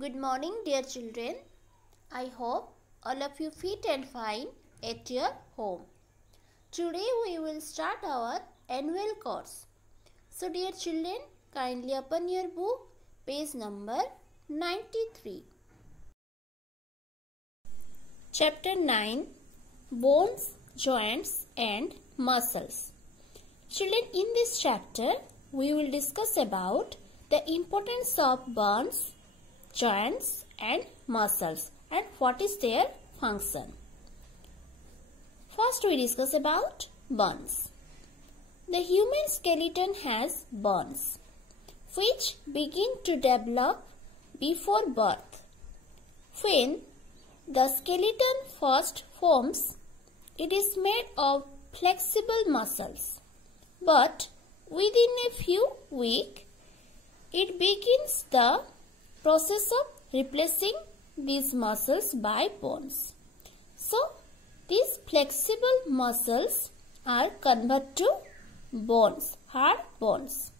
Good morning, dear children. I hope all of you fit and fine at your home. Today we will start our annual course. So dear children, kindly open your book, page number 93. Chapter 9, Bones, Joints and Muscles. Children, in this chapter, we will discuss about the importance of bones, joints and muscles and what is their function. First we discuss about bones. The human skeleton has bones which begin to develop before birth. When the skeleton first forms, it is made of flexible muscles, but within a few weeks, it begins the process of replacing these muscles by bones. So, these flexible muscles are converted to bones, hard bones.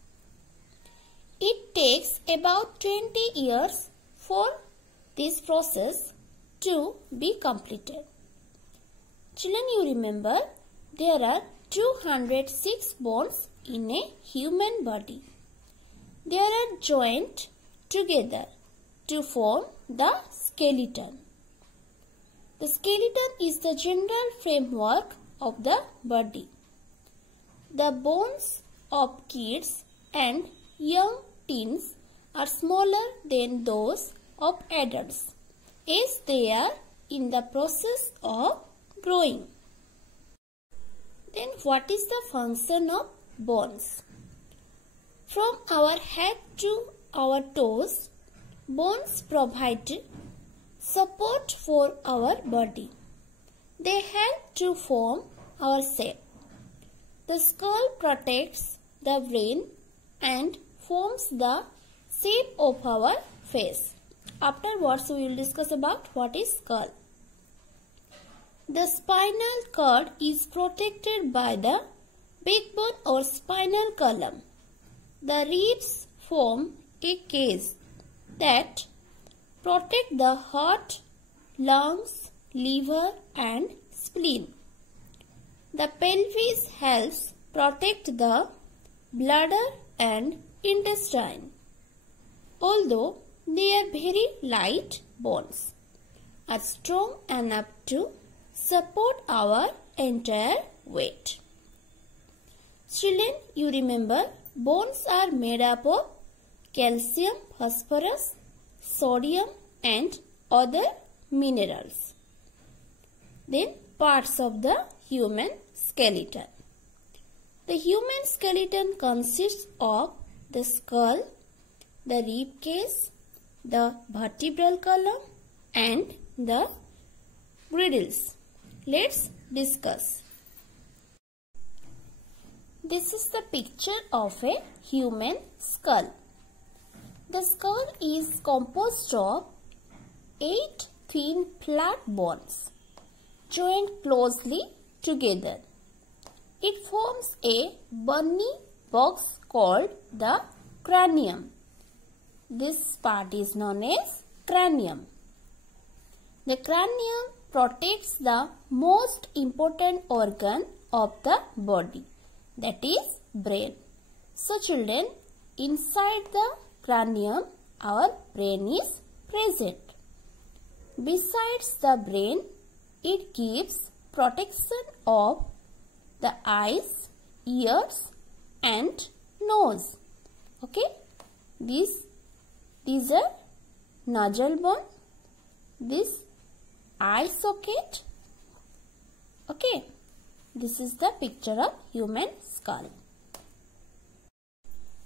It takes about 20 years for this process to be completed. Children, you remember there are 206 bones in a human body. They are joined together to form the skeleton. The skeleton is the general framework of the body. The bones of kids and young teens are smaller than those of adults as they are in the process of growing. Then what is the function of bones? From our head to our toes, bones provide support for our body. They help to form our shape. The skull protects the brain and forms the shape of our face. Afterwards, we will discuss about what is skull. The spinal cord is protected by the backbone or spinal column. The ribs form a cage that protect the heart, lungs, liver and spleen. The pelvis helps protect the bladder and intestine. Although they are very light, bones are strong enough to support our entire weight. Children, you remember bones are made up of calcium, phosphorus, sodium and other minerals. Then parts of the human skeleton. The human skeleton consists of the skull, the rib cage, the vertebral column and the girdles. Let's discuss. This is the picture of a human skull. The skull is composed of 8 thin flat bones joined closely together. It forms a bony box called the cranium. This part is known as cranium. The cranium protects the most important organ of the body, that is brain. So children, inside the cranium, our brain is present. Besides the brain, it gives protection of the eyes, ears and nose. Okay, these are nasal bone, this eye socket. Okay, this is the picture of human skull.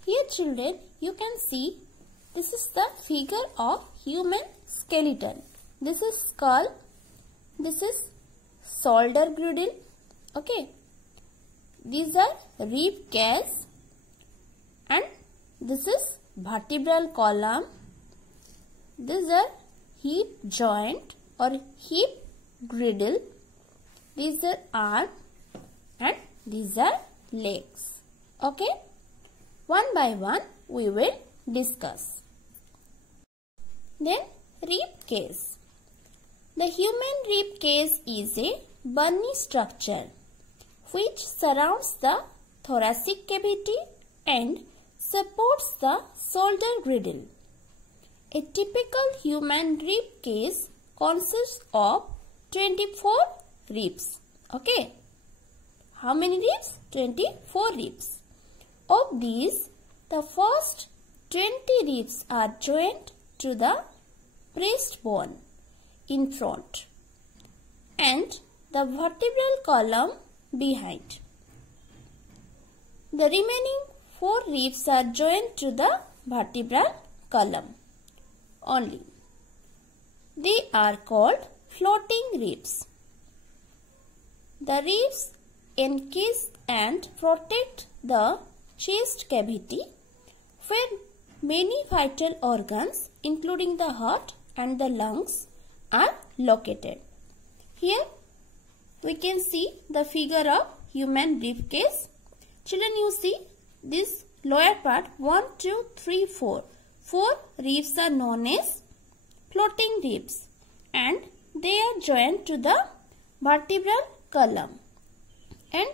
Here children, you can see this is the figure of human skeleton. This is skull, this is shoulder girdle. Okay, these are rib cage and this is vertebral column. These are hip joint or hip girdle. These are arm and these are legs. Okay, one by one we will discuss. Then rib cage. The human rib cage is a bony structure which surrounds the thoracic cavity and supports the shoulder girdle. A typical human rib cage consists of 24 ribs. Okay. How many ribs? 24 ribs. Of these, the first 20 ribs are joined to the breastbone in front and the vertebral column behind. The remaining 4 ribs are joined to the vertebral column only. They are called floating ribs. The ribs encase and protect the chest cavity where many vital organs including the heart and the lungs are located. Here we can see the figure of human rib cage. Children, you see this lower part 1, 2, 3, 4. 4 ribs are known as floating ribs and they are joined to the vertebral column, and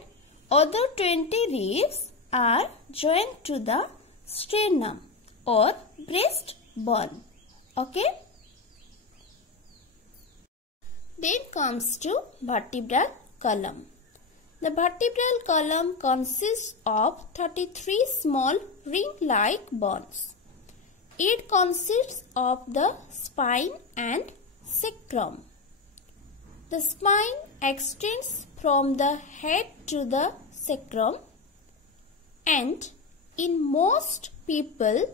other 20 ribs are joined to the sternum or breastbone. Okay. Then comes to vertebral column. The vertebral column consists of 33 small ring-like bones. It consists of the spine and sacrum. The spine extends from the head to the sacrum and in most people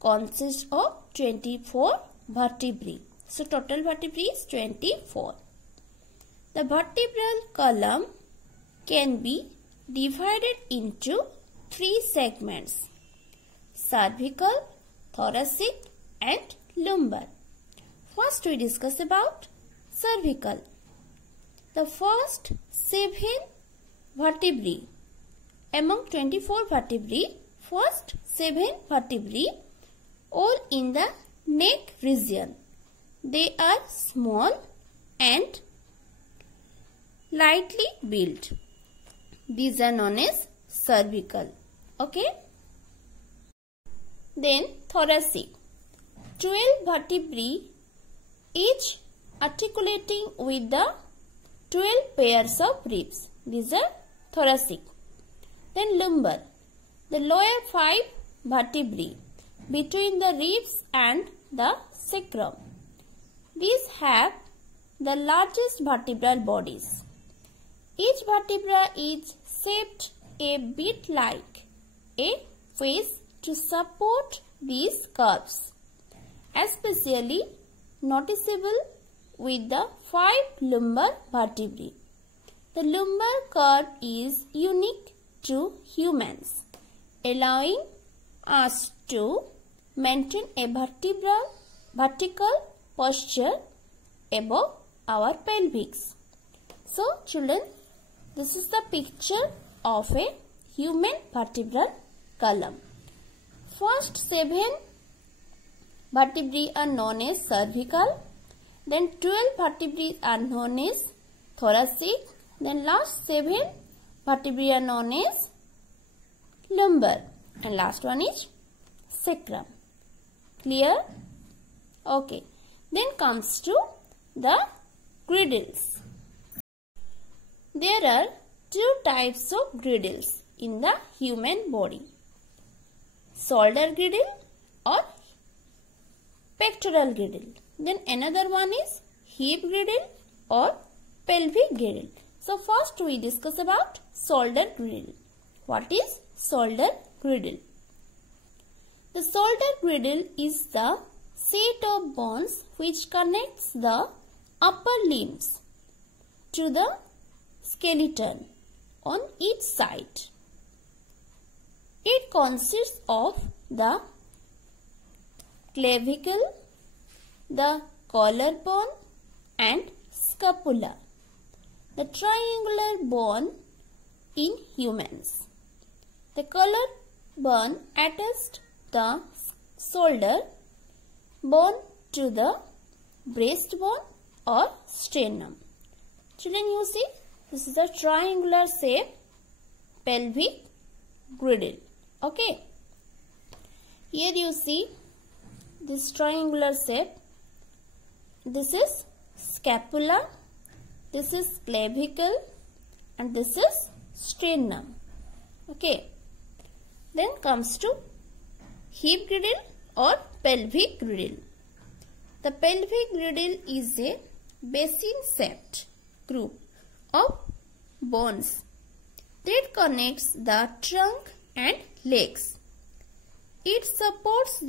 consists of 24 vertebrae. So total vertebrae is 24. The vertebral column can be divided into 3 segments: cervical, thoracic and lumbar. First we discuss about cervical. The first 7 vertebrae among 24 vertebrae, first 7 vertebrae all in the neck region. They are small and lightly built. These are known as cervical. Okay. Then thoracic. 12 vertebrae, each articulating with the 12 pairs of ribs. These are thoracic. Then lumbar. The lower 5 vertebrae between the ribs and the sacrum. These have the largest vertebral bodies. Each vertebra is shaped a bit like a face to support these curves, especially noticeable with the 5 lumbar vertebrae. The lumbar curve is unique to humans, allowing us to maintain a vertical posture above our pelvics. So children, this is the picture of a human vertebral column. First 7 vertebrae are known as cervical, then 12 vertebrae are known as thoracic, then last 7 vertebrae are known as lumbar, and last one is sacrum. Clear? Okay. Then comes to the girdles. There are 2 types of girdles in the human body: shoulder girdle or pectoral girdle. Then another one is hip girdle or pelvic girdle. So first we discuss about shoulder girdle. What is shoulder girdle? The shoulder girdle is the set of bones which connects the upper limbs to the skeleton on each side. It consists of the clavicle, the collarbone and scapula, the triangular bone in humans. The collarbone attached the shoulder bone to the breastbone or sternum. Children, you see, this is the triangular shape pelvic girdle. Okay. Here you see this triangular shape. This is scapula, this is clavicle, and this is sternum. Okay. Then comes to hip girdle or pelvic girdle. The pelvic girdle is a basin-shaped group of bones that connects the trunk and legs. It supports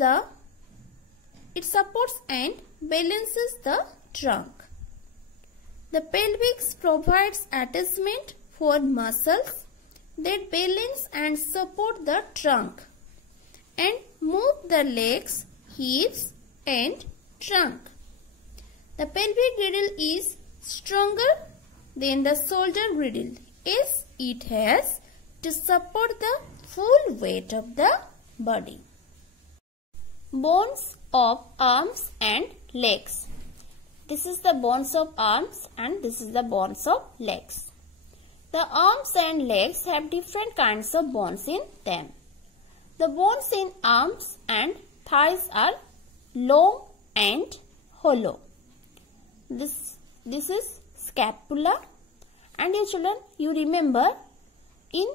and balances the trunk. The pelvis provides attachment for muscles that balance and support the trunk and move the legs, hips and trunk. The pelvic girdle is stronger than the shoulder girdle as it has to support the full weight of the body. Bones of arms and legs. This is the bones of arms and this is the bones of legs. The arms and legs have different kinds of bones in them. The bones in arms and thighs are long and hollow. This is scapula, and you children, you remember in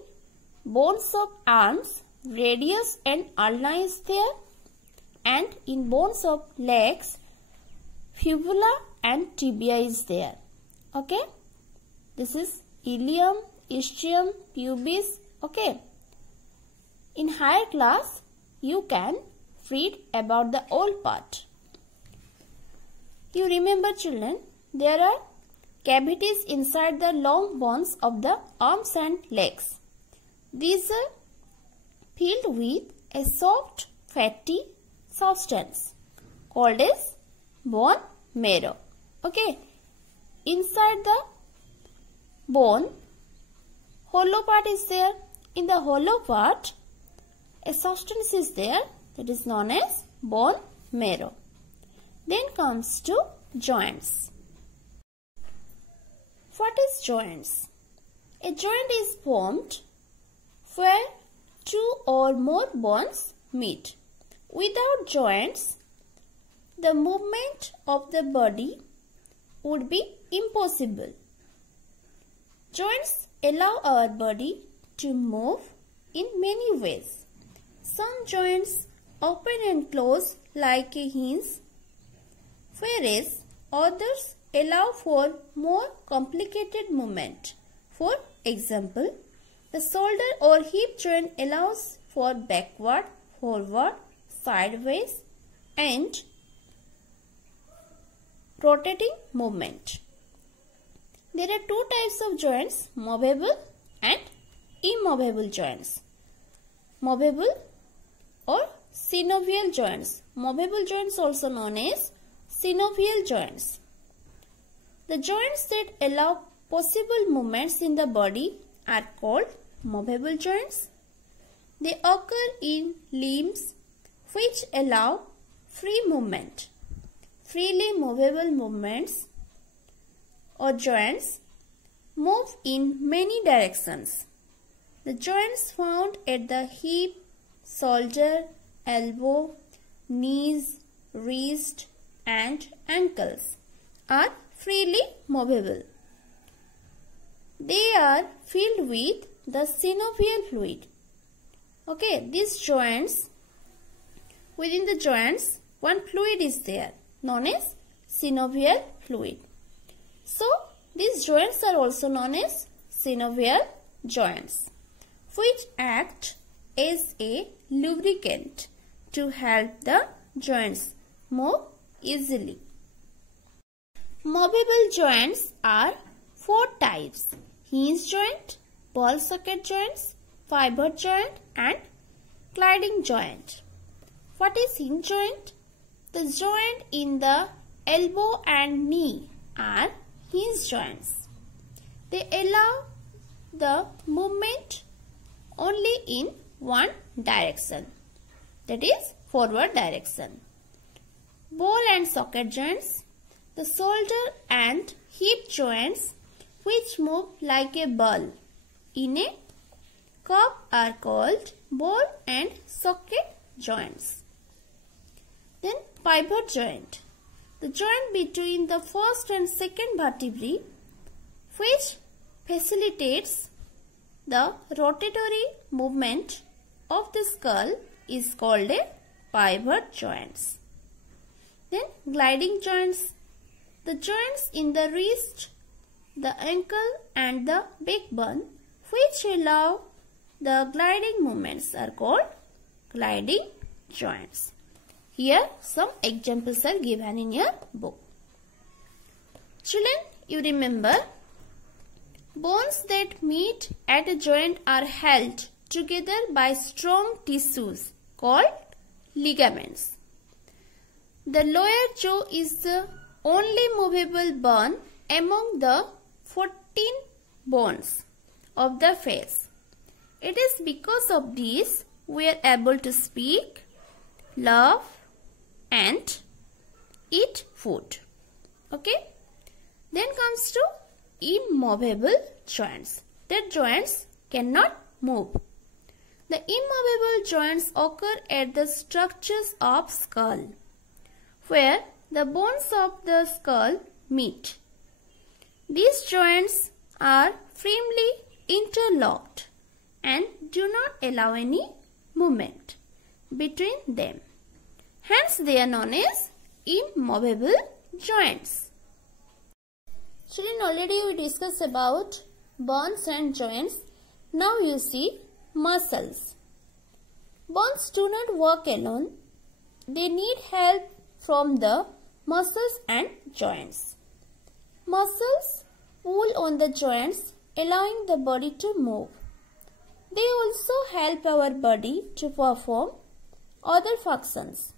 bones of arms radius and ulna is there, and in bones of legs fibula and tibia is there. Okay, this is ilium, ischium, pubis. Okay, in higher class you can read about the whole part. You remember children, there are cavities inside the long bones of the arms and legs. These are filled with a soft fatty substance called as bone marrow. Okay, inside the bone, hollow part is there. In the hollow part, a substance is there that is known as bone marrow. Then comes to joints. What is joints? A joint is formed where two or more bones meet. Without joints, the movement of the body would be impossible. Joints allow our body to move in many ways. Some joints open and close like a hinge, whereas others allow for more complicated movement. For example, the shoulder or hip joint allows for backward, forward, sideways and rotating movement. There are two types of joints, movable and immovable joints. Movable or synovial joints. Movable joints also known as synovial joints. The joints that allow possible movements in the body are called movable joints. They occur in limbs which allow free movement. Freely movable movements or joints move in many directions. The joints found at the hip, shoulder, elbow, knees, wrist and ankles are freely movable. They are filled with the synovial fluid. Okay, these joints, within the joints, one fluid is there known as synovial fluid. So, these joints are also known as synovial joints, which act as a lubricant to help the joints move easily. Movable joints are four types: hinge joint, ball socket joints, fiber joint and gliding joint. What is hinge joint? The joint in the elbow and knee are hinge joints. They allow the movement only in one direction, that is forward direction. ball and socket joints, the shoulder and hip joints which move like a ball in a curve are called ball and socket joints. Then pivot joint, the joint between the first and second vertebrae which facilitates the rotatory movement of the skull is called a pivot joints. Then gliding joints, the joints in the wrist, the ankle and the backbone which allow the gliding movements are called gliding joints. Here some examples are given in your book. Children, you remember, bones that meet at a joint are held together by strong tissues called ligaments. The lower jaw is the only movable bone among the 14 bones of the face. It is because of this we are able to speak, laugh and eat food. Okay. Then comes to immovable joints. The joints cannot move. The immovable joints occur at the structures of skull, where the bones of the skull meet. These joints are firmly interlocked and do not allow any movement between them. Hence, they are known as immovable joints. Children, already we discussed about bones and joints. Now you see muscles. Bones do not work alone. They need help from the muscles and joints. Muscles pull on the joints, allowing the body to move. They also help our body to perform other functions,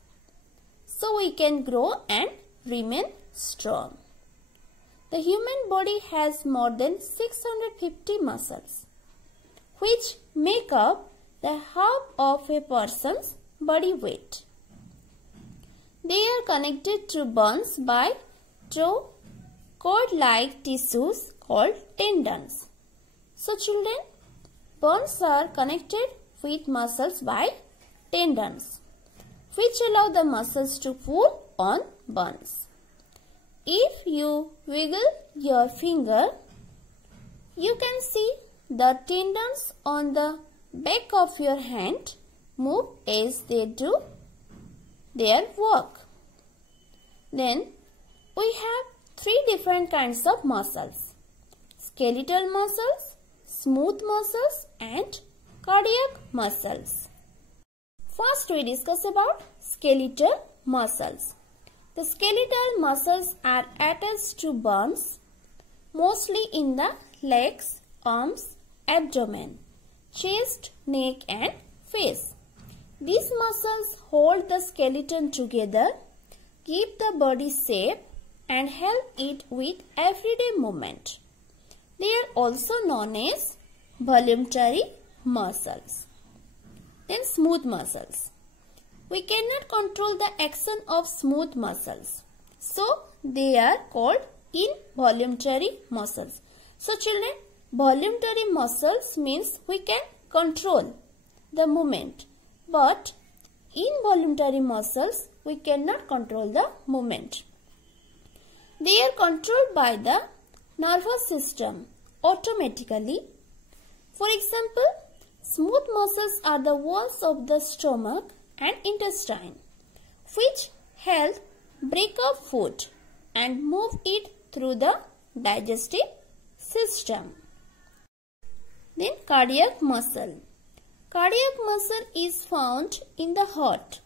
so we can grow and remain strong. The human body has more than 650 muscles, which make up the half of a person's body weight. They are connected to bones by two cord-like tissues called tendons. So children, bones are connected with muscles by tendons, which allow the muscles to pull on bones. If you wiggle your finger, you can see the tendons on the back of your hand move as they do their work. Then we have three different kinds of muscles: skeletal muscles, smooth muscles and cardiac muscles. First we discuss about skeletal muscles. The skeletal muscles are attached to bones, mostly in the legs, arms, abdomen, chest, neck and face. These muscles hold the skeleton together, keep the body safe and help it with everyday movement. They are also known as voluntary muscles. Then smooth muscles. We cannot control the action of smooth muscles, so they are called involuntary muscles. So children, voluntary muscles means we can control the movement, but involuntary muscles we cannot control the movement. They are controlled by the nervous system automatically. For example, smooth muscles are the walls of the stomach and intestine, which help break up food and move it through the digestive system. Then cardiac muscle. Cardiac muscle is found in the heart.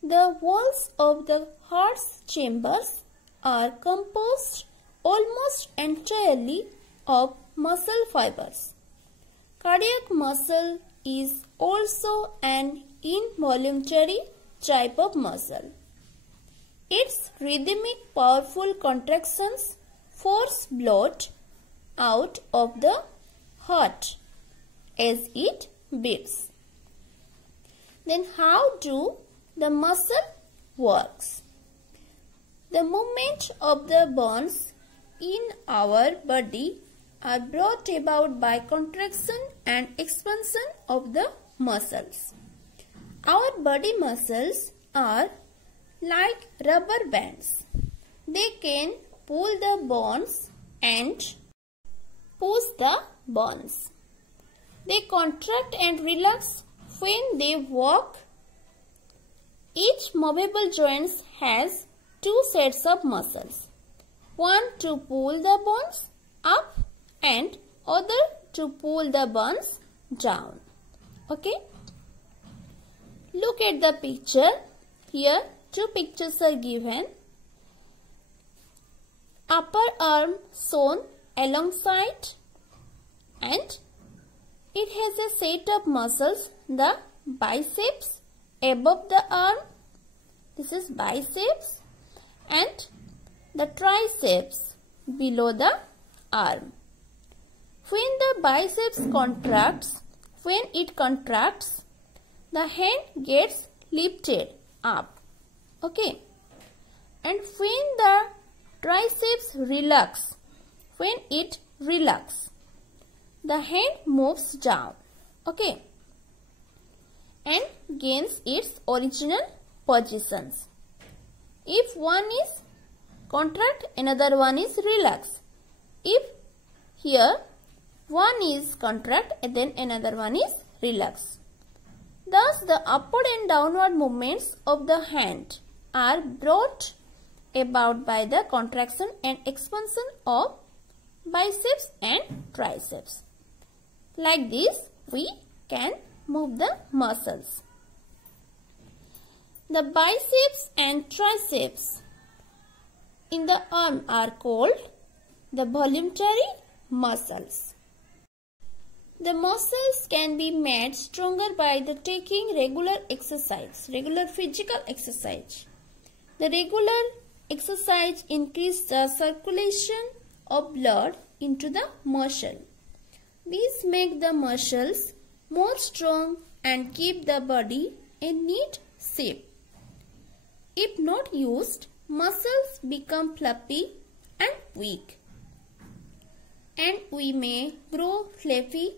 The walls of the heart's chambers are composed almost entirely of muscle fibers. Cardiac muscle is also an involuntary type of muscle. Its rhythmic, powerful contractions force blood out of the heart as it beats. Then how do the muscle works? The movement of the bones in our body are brought about by contraction and expansion of the muscles. Our body muscles are like rubber bands. They can pull the bones and push the bones. They contract and relax when they walk. Each movable joint has two sets of muscles. One to pull the bones up and other to pull the bones down. Okay. Look at the picture. Here two pictures are given. Upper arm shown alongside and it has a set of muscles, the biceps above the arm. This is biceps and the triceps below the arm. When the biceps contracts, the hand gets lifted up. Okay. And when the triceps relax, the hand moves down. Okay. And gains its original positions. If one is contract, another one is relax. If here one is contract and then another one is relax. Thus the upward and downward movements of the hand are brought about by the contraction and expansion of biceps and triceps. Like this we can move the muscles. The biceps and triceps in the arm are called the voluntary muscles. The muscles can be made stronger by the taking regular physical exercise. The regular exercise increases the circulation of blood into the muscle. These make the muscles more strong and keep the body in neat shape. If not used, muscles become fluffy and weak, and we may grow fluffy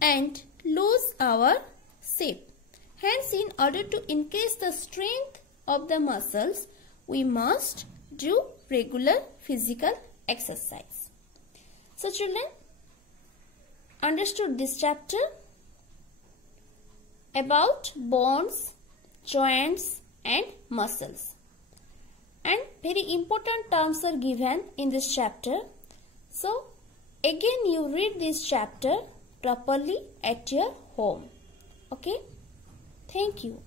and lose our shape. Hence, in order to increase the strength of the muscles, we must do regular physical exercise. So children, understood this chapter about bones, joints and muscles. And very important terms are given in this chapter. So again you read this chapter properly at your home. Okay. Thank you.